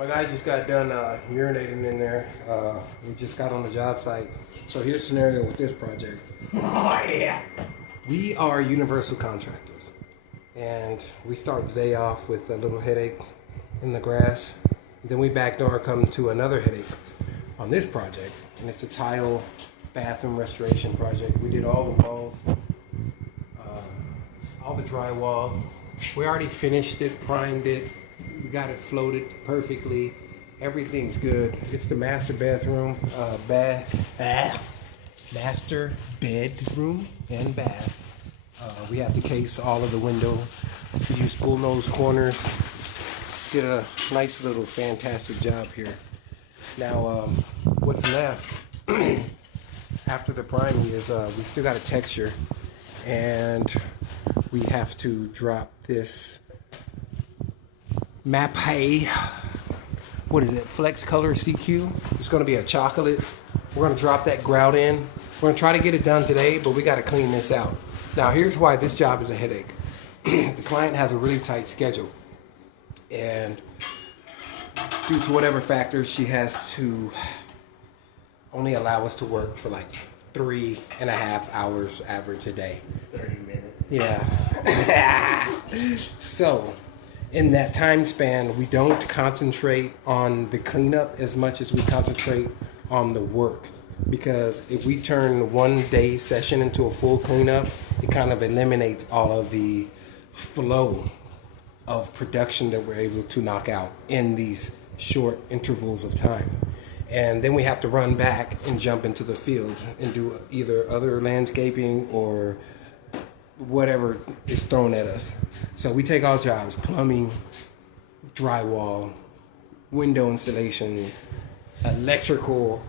My guy just got done urinating in there. We just got on the job site. So here's the scenario with this project. Oh yeah. We are universal contractors, and we start the day off with a little headache in the grass. Then we backdoor come to another headache on this project, and it's a tile bathroom restoration project. We did all the walls, all the drywall. We already finished it, primed it. We got it floated perfectly. Everything's good. It's the master bathroom, master bedroom and bath. We have to case all of the window. We use bullnose corners. Did a nice little fantastic job here. Now, what's left after the priming is we still got a texture, and we have to drop this Mapei, what is it, Flex Color CQ. It's going to be a chocolate. We're going to drop that grout in. We're going to try to get it done today, but we got to clean this out. Now, here's why this job is a headache. The client has a really tight schedule, and due to whatever factors, she has to only allow us to work for like 3.5 hours average a day. 30 minutes. Yeah. So in that time span, we don't concentrate on the cleanup as much as we concentrate on the work. Because if we turn one day session into a full cleanup, it kind of eliminates all of the flow of production that we're able to knock out in these short intervals of time. And then we have to run back and jump into the field and do either other landscaping or whatever is thrown at us. So we take all jobs: plumbing, drywall, window installation, electrical,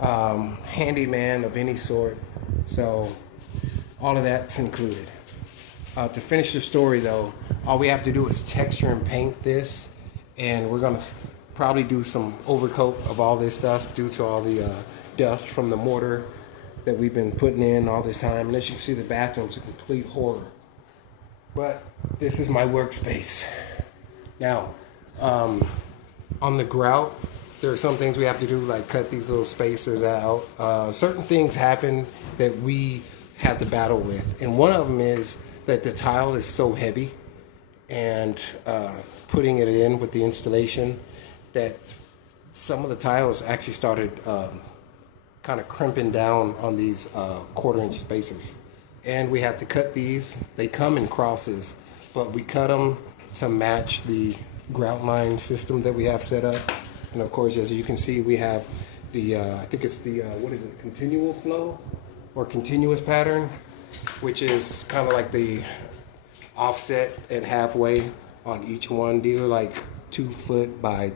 handyman of any sort. So all of that's included. To finish the story though, all we have to do is texture and paint this, and we're gonna probably do some overcoat of all this stuff due to all the dust from the mortar that we've been putting in all this time. And as you can see, the bathroom's a complete horror. But this is my workspace. Now, on the grout, there are some things we have to do, like cut these little spacers out. Certain things happen that we have to battle with. And one of them is that the tile is so heavy, and putting it in with the installation, that some of the tiles actually started kind of crimping down on these 1/4-inch spacers. And we had to cut these. They come in crosses, but we cut them to match the grout line system that we have set up. And of course, as you can see, we have the, I think it's the, what is it, continual flow or continuous pattern, which is kind of like the offset at halfway on each one. These are like 2 foot by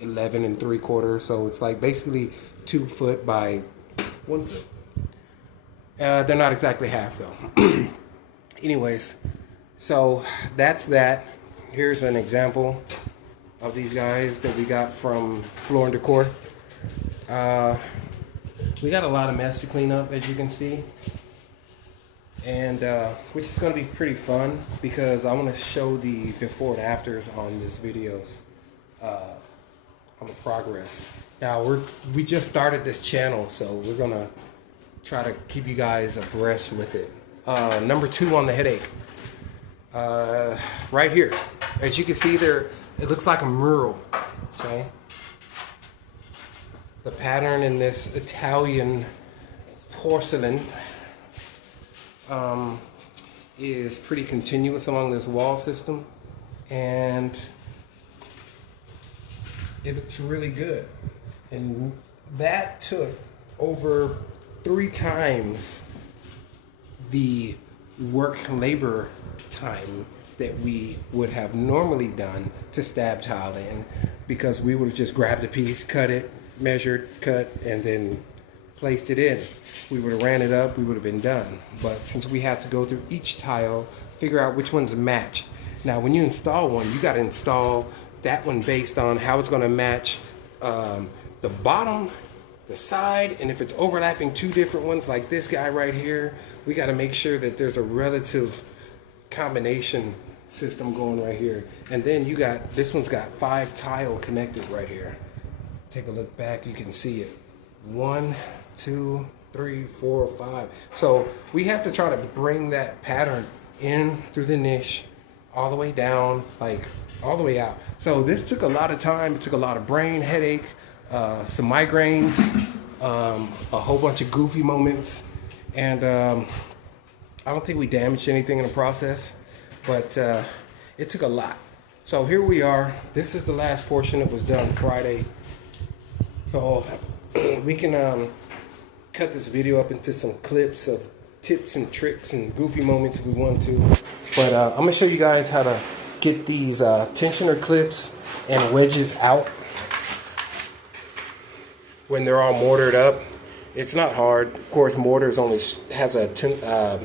11 3/4, so it's like basically 2 foot by 1 foot. They're not exactly half though. Anyways, so that's that. Here's an example of these guys that we got from Floor and Decor. We got a lot of mess to clean up, as you can see, and which is going to be pretty fun because I want to show the before and afters on this videos, on the progress. Now we just started this channel, so we're gonna try to keep you guys abreast with it. Number 2 on the headache, right here, as you can see there, it looks like a mural. Okay, the pattern in this Italian porcelain is pretty continuous along this wall system, and it looks really good. And that took over 3 times the work labor time that we would have normally done to stab tile in, because we would have just grabbed a piece, cut it, measured, cut, and then placed it in. We would have ran it up, we would have been done. But since we have to go through each tile, figure out which one's matched. Now when you install one, you got to install that one based on how it's going to match the bottom, the side, and if it's overlapping 2 different ones like this guy right here, we got to make sure that there's a relative combination system going right here. And then you got, this one's got 5 tile connected right here. Take a look back, you can see it. 1, 2, 3, 4, 5. So we have to try to bring that pattern in through the niche, all the way down, like all the way out. So this took a lot of time. It took a lot of brain headache, some migraines, a whole bunch of goofy moments. And I don't think we damaged anything in the process, but it took a lot. So here we are. This is the last portion that was done Friday. So we can cut this video up into some clips of tips and tricks and goofy moments if we want to. But I'm going to show you guys how to get these tensioner clips and wedges out when they're all mortared up. It's not hard. Of course, mortars only has a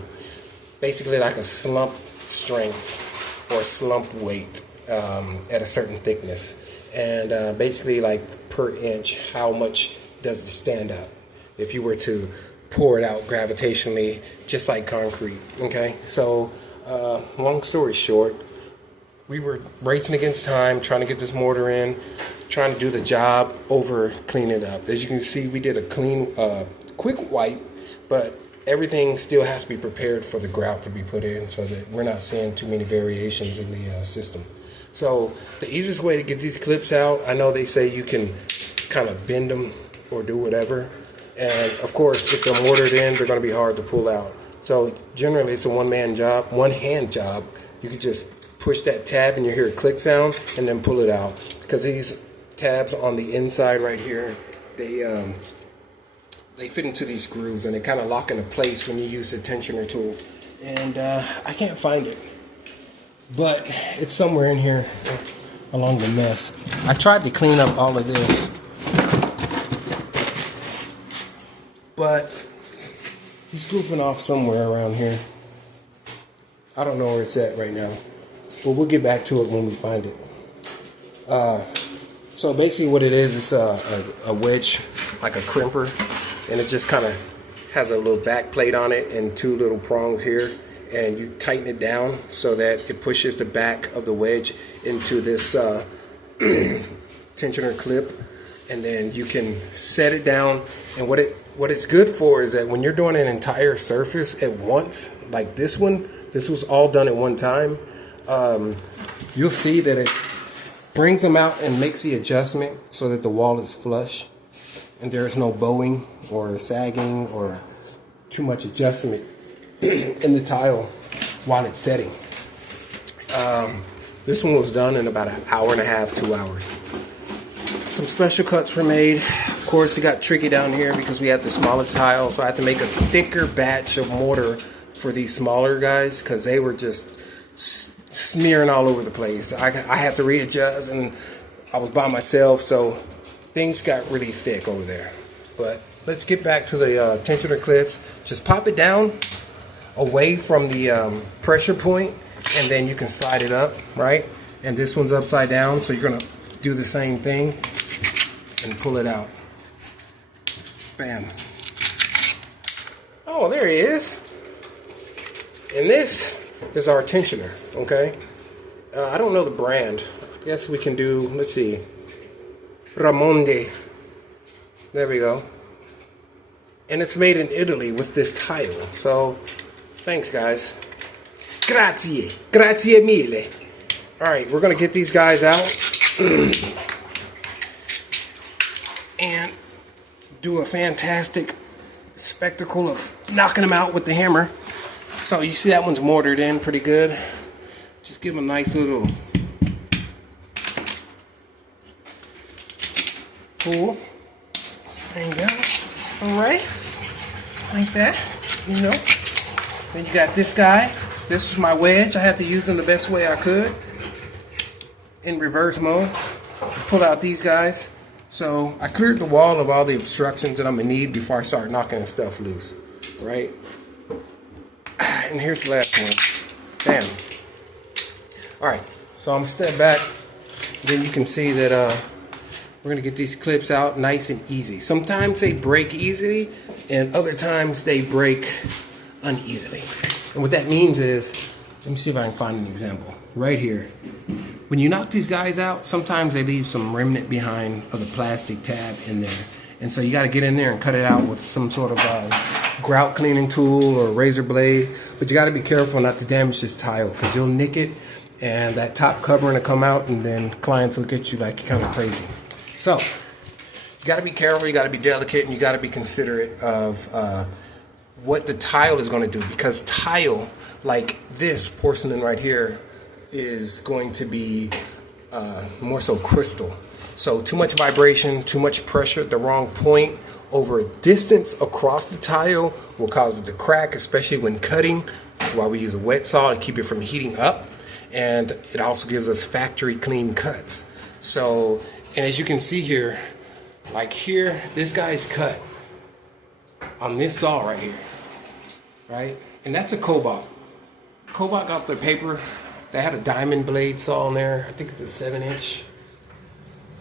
basically like a slump strength or slump weight at a certain thickness. And basically like per inch, how much does it stand up if you were to pour it out gravitationally, just like concrete. Okay, so long story short, we were racing against time, trying to get this mortar in, trying to do the job over cleaning it up. As you can see, we did a clean, quick wipe, but everything still has to be prepared for the grout to be put in so that we're not seeing too many variations in the system. So the easiest way to get these clips out, I know they say you can kind of bend them or do whatever. And of course, if they're mortared in, they're going to be hard to pull out. So generally, it's a one-man job, one-hand job. You can just push that tab and you hear a click sound and then pull it out. Because these tabs on the inside right here, they fit into these grooves and they kind of lock into place when you use the tensioner tool. And I can't find it, but it's somewhere in here along the mess. I tried to clean up all of this, but he's goofing off somewhere around here. I don't know where it's at right now, but we'll get back to it when we find it. So basically what it is a wedge, like a crimper, and it just kind of has a little back plate on it and 2 little prongs here, and you tighten it down so that it pushes the back of the wedge into this tensioner clip, and then you can set it down. And what it's good for is that when you're doing an entire surface at once, like this one, this was all done at one time, you'll see that it brings them out and makes the adjustment so that the wall is flush and there's no bowing or sagging or too much adjustment in the tile while it's setting. This one was done in about 1.5 hours, 2 hours. Some special cuts were made. Of course, it got tricky down here because we had the smaller tile, so I had to make a thicker batch of mortar for these smaller guys because they were just smearing all over the place. I had to readjust, and I was by myself, so things got really thick over there. But let's get back to the tensioner clips. Just pop it down away from the pressure point, and then you can slide it up, right? And this one's upside down, so you're gonna do the same thing and pull it out. Bam. Oh, there he is. And this is our tensioner, okay? I don't know the brand. I guess we can do, let's see, Ramonde. There we go. And it's made in Italy with this tile. So, thanks guys. Grazie. Grazie mille. Alright, we're going to get these guys out and do a fantastic spectacle of knocking them out with the hammer. So you see that one's mortared in pretty good. Just give them a nice little pull. There you go. Alright. Like that. You know. Then you got this guy. This is my wedge. I had to use them the best way I could. In reverse mode. Pull out these guys. So I cleared the wall of all the obstructions that I'm going to need before I start knocking the stuff loose. Right? And here's the last one. Bam. Alright, so I'm going to step back. Then you can see that we're going to get these clips out nice and easy. Sometimes they break easily, and other times they break uneasily. And what that means is, let me see if I can find an example. right here. When you knock these guys out, sometimes they leave some remnant behind of the plastic tab in there. And so you got to get in there and cut it out with some sort of grout cleaning tool or razor blade. But you got to be careful not to damage this tile, because you'll nick it and that top covering will come out, and then clients look at you like you're kind of crazy. So you got to be careful, you got to be delicate, and you got to be considerate of what the tile is going to do, because tile like this porcelain right here is going to be more so crystal. So too much vibration, too much pressure at the wrong point over a distance across the tile will cause it to crack, especially when cutting. That's why we use a wet saw to keep it from heating up. And it also gives us factory clean cuts. So, and as you can see here, like here, this guy's cut on this saw right here, right? And that's a Cobalt. Cobalt got the paper. They had a diamond blade saw in there. I think it's a 7-inch.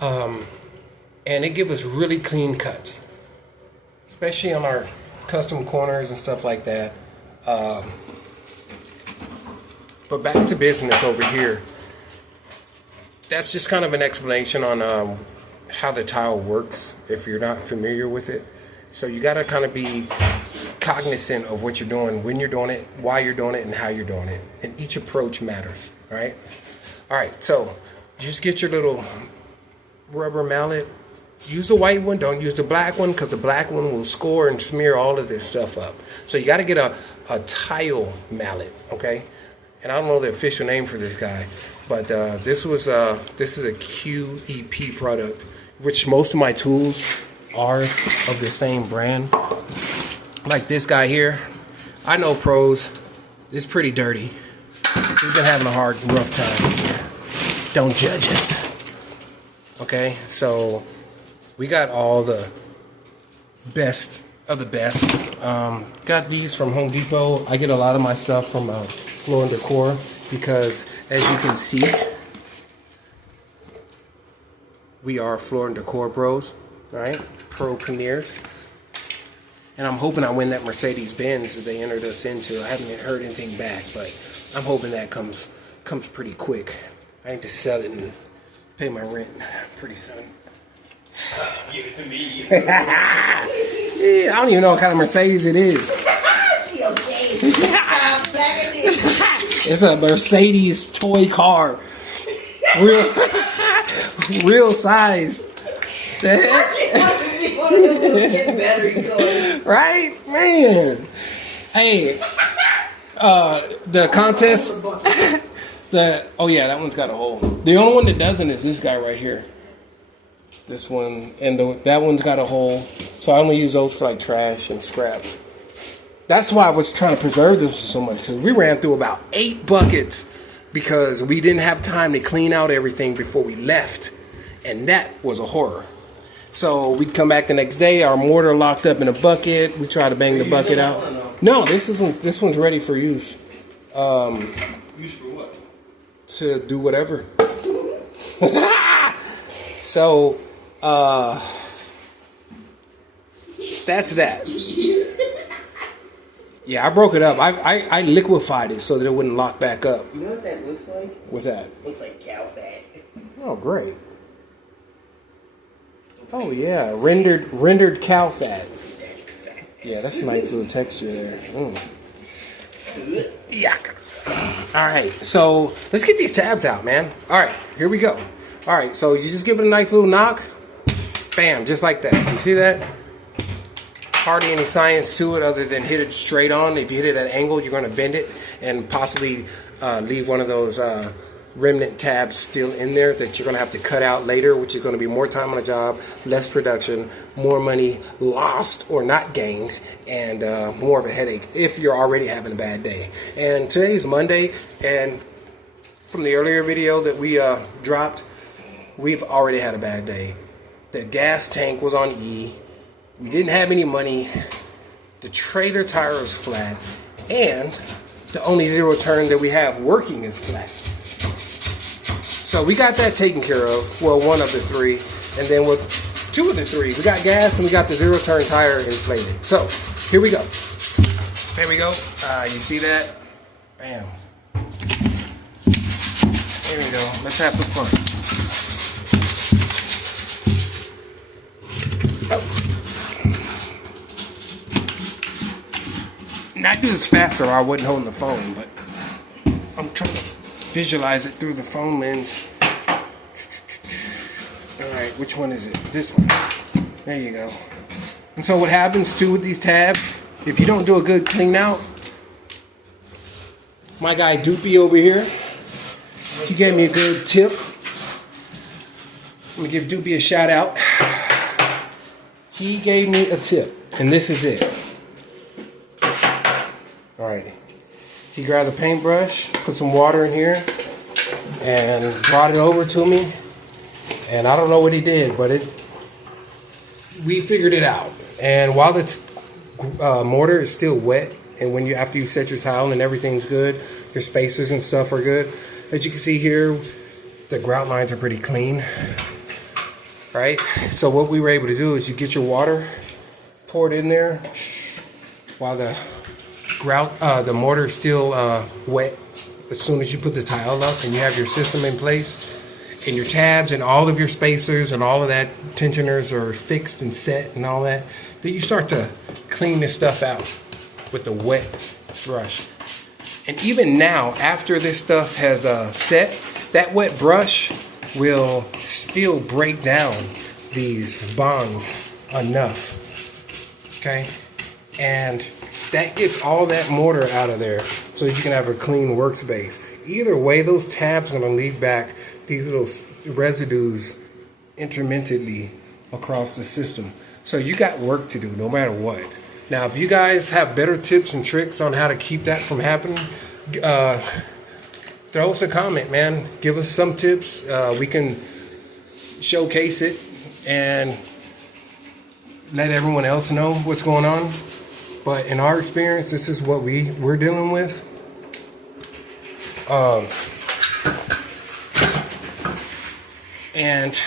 And it gives us really clean cuts, especially on our custom corners and stuff like that. But back to business over here. That's just kind of an explanation on how the tile works if you're not familiar with it. So you got to kind of be cognizant of what you're doing, when you're doing it, why you're doing it, and how you're doing it. And each approach matters, all right? All right, so just get your little rubber mallet. Use the white one, don't use the black one, because the black one will score and smear all of this stuff up. So you got to get a tile mallet, okay? And I don't know the official name for this guy, but this is a QEP product, which most of my tools are of the same brand. Like this guy here, I know pros, it's pretty dirty. He's been having a rough time. Don't judge us. Okay, so we got all the best of the best. Got these from Home Depot. I get a lot of my stuff from Floor & Decor, because as you can see, we are Floor & Decor bros, right? Pro premieres. And I'm hoping I win that Mercedes-Benz that they entered us into. I haven't heard anything back, but I'm hoping that comes pretty quick. I need to sell it and pay my rent pretty soon. Give it to me. Yeah, I don't even know what kind of Mercedes it is. It's a Mercedes toy car. Real size. Right? Man. Hey, the contest, oh yeah, that one's got a hole. The only one that doesn't is this guy right here. This one, and that one's got a hole. So I only use those for like trash and scraps. That's why I was trying to preserve this so much, because we ran through about 8 buckets because we didn't have time to clean out everything before we left. And that was a horror. So we'd come back the next day, our mortar locked up in a bucket. We try to bang the bucket out. No, this one's ready for use. Use for what? To do whatever. So that's that. Yeah, I broke it up. I liquefied it so that it wouldn't lock back up. You know what that looks like? What's that? Looks like cow fat. Oh, great. Oh yeah, rendered cow fat. Yeah, that's a nice little texture there. Yuck. All right, so let's get these tabs out, man. All right, here we go. All right, so you just give it a nice little knock. Bam, just like that. You see that? Hardly any science to it other than hit it straight on. If you hit it at an angle, you're going to bend it and possibly leave one of those remnant tabs still in there that you're going to have to cut out later, which is going to be more time on the job, less production, more money lost or not gained, and more of a headache if you're already having a bad day. And today's Monday, and from the earlier video that we dropped, we've already had a bad day. The gas tank was on E. We didn't have any money. The trailer tire is flat, and the only zero turn that we have working is flat. So we got that taken care of. Well, one of the 3, and then with 2 of the 3, we got gas and we got the zero turn tire inflated. So here we go. There we go. You see that? Bam. Here we go. Let's have some fun. And I do this faster or I wasn't holding the phone, but I'm trying to visualize it through the phone lens. Alright, which one is it? This one. There you go. And so what happens too with these tabs, if you don't do a good clean out, my guy Doopy over here, he gave me a good tip. I'm going to give Doopy a shout out. He gave me a tip, and this is it. Alrighty. He grabbed a paintbrush, put some water in here, and brought it over to me. And I don't know what he did, but we figured it out. And while the mortar is still wet, and when after you set your tile and everything's good, your spacers and stuff are good. As you can see here, the grout lines are pretty clean, right? So what we were able to do is you get your water, pour it in there while the mortar is still wet. As soon as you put the tile up and you have your system in place, and your tabs and all of your spacers and all of that tensioners are fixed and set and all that, then you start to clean this stuff out with the wet brush. And even now, after this stuff has set, that wet brush will still break down these bonds enough, okay? And that gets all that mortar out of there so you can have a clean workspace. Either way, those tabs are going to leave back these little residues intermittently across the system. So you got work to do no matter what. Now, if you guys have better tips and tricks on how to keep that from happening, throw us a comment, man. Give us some tips. We can showcase it and let everyone else know what's going on. But in our experience, this is what we're dealing with. And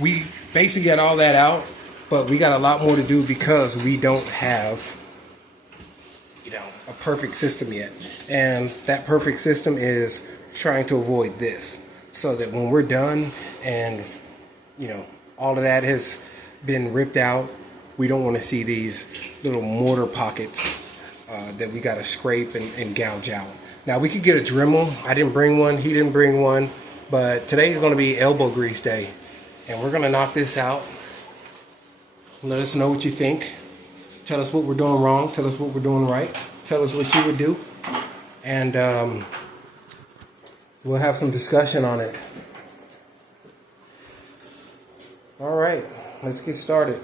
we basically got all that out, but we got a lot more to do because we don't have, a perfect system yet. And that perfect system is trying to avoid this, so that when we're done and, all of that has been ripped out, we don't want to see these little mortar pockets that we got to scrape and gouge out. Now, we could get a Dremel. I didn't bring one. He didn't bring one. But today's going to be elbow grease day. And we're going to knock this out. Let us know what you think. Tell us what we're doing wrong. Tell us what we're doing right. Tell us what you would do. And we'll have some discussion on it. All right. Let's get started.